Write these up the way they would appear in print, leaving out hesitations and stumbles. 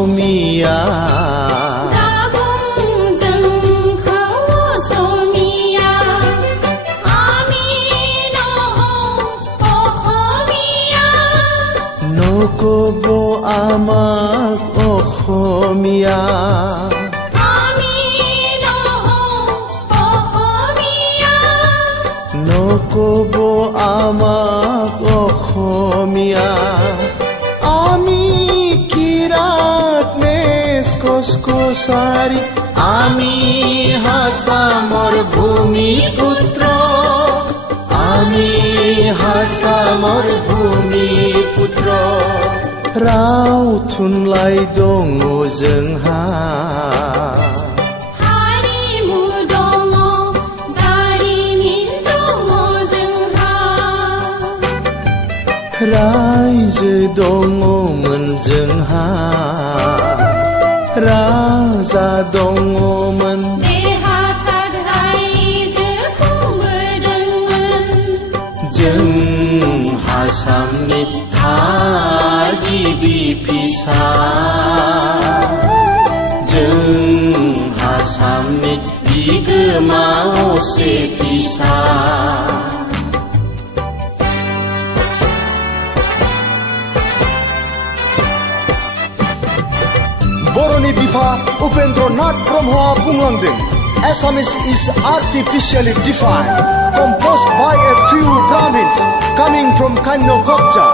असमिया নকব আমাক অসমীয়া নকব আমাক অসমীয়া আমি কিৰাত মেচ কচকচাৰী আমি হাছামৰ ভূমিপুত্ৰ আমি হাছামৰ ভূমিপুত্ৰ राव थुनलाइ दङ जोंहा हारिमु दङ जारिमिन दङ जोंहा रायजो दङमोन जोंहा राजा दङमोन देरहासार रायजो खुंबोदोंमोन जों हासामनि गिबि फिसा जों हासामनि बिगोमा असे फिसा बर'नि बिफा उपेन्द्रनाथ ब्रह्मआ बुंलांदों Assamese is artificially defined, composed by a few Brahmins coming from Kanyokopcha.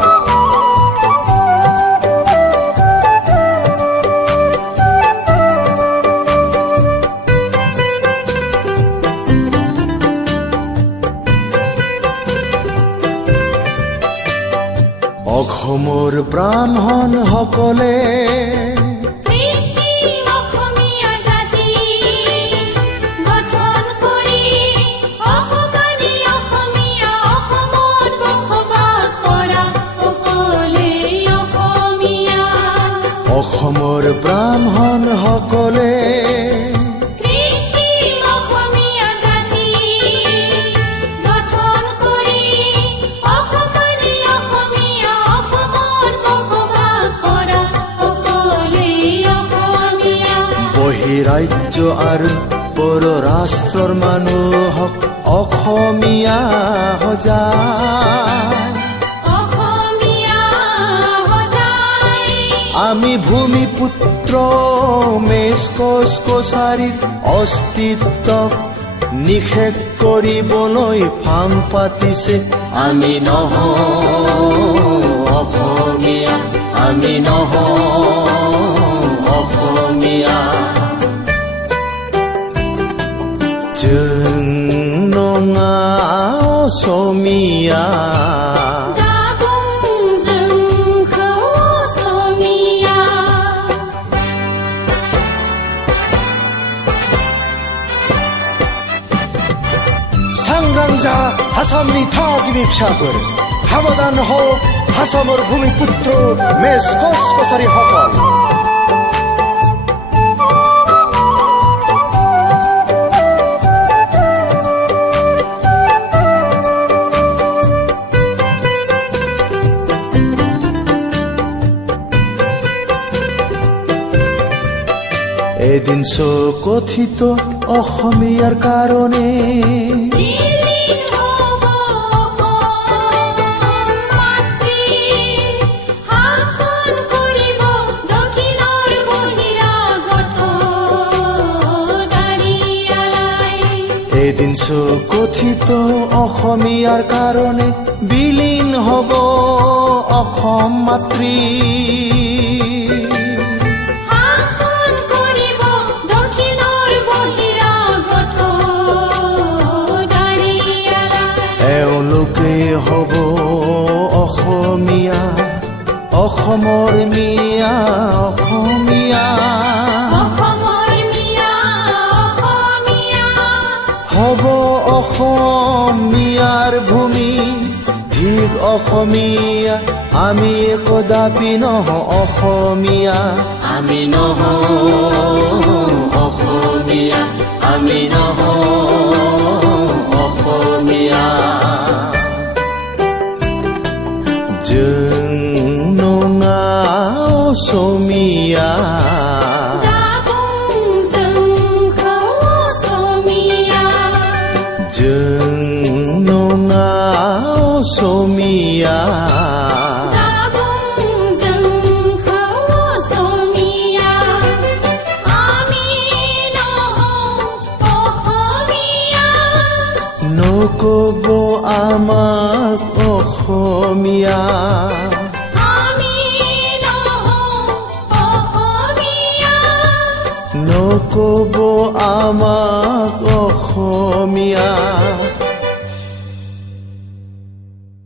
অসমৰ ব্ৰাহ্মণ সকলে অসমীয়া জাতি গঠন কৰি অসমী অসমীয়া অসমত বসবাস কৰা সকলে অসমীয়া অসমৰ ব্ৰাহ্মণ সকলে অসমীয়া জাতি গঠন কৰি অসমী অসমীয়া বহিৰাজ্য আৰু পৰৰাষ্ট্ৰৰ মানুহক অসমীয়া সজায় আমি ভূমিপুত্ৰ মেচ কচকচাৰীৰ অস্তিত্বক নিষেধ কৰিবলৈ ফাং পাতিছে আমি নহওঁ অসমীয়া আমি নহওঁ অসমীয়া जों नङा असमिया सांग्रां जा आसामनि थागिबि फिसाफोर हाबादान हक आसामर भूमिपुत्र मेच कचकचारी সকল এদিন কথিত অসমীয়াৰ কাৰণে এদিন কথিত অসমীয়াৰ কাৰণে বিলীন হ'ব অসম মাতৃ এওঁলোকে হ'ব অসমীয়া অসমৰ মিয়া অসমীয়া হ'ব অসমীয়াৰ ভূমি ঠিক অসমীয়া আমি কদাপি নহওঁ অসমীয়া আমি নহওঁ অসমীয়া আমি নহওঁ অসমীয়া जों नङा असमिया নকব আমাক অসমীয়া আমি নহওঁ অসমীয়া নকব আমাক অসমীয়া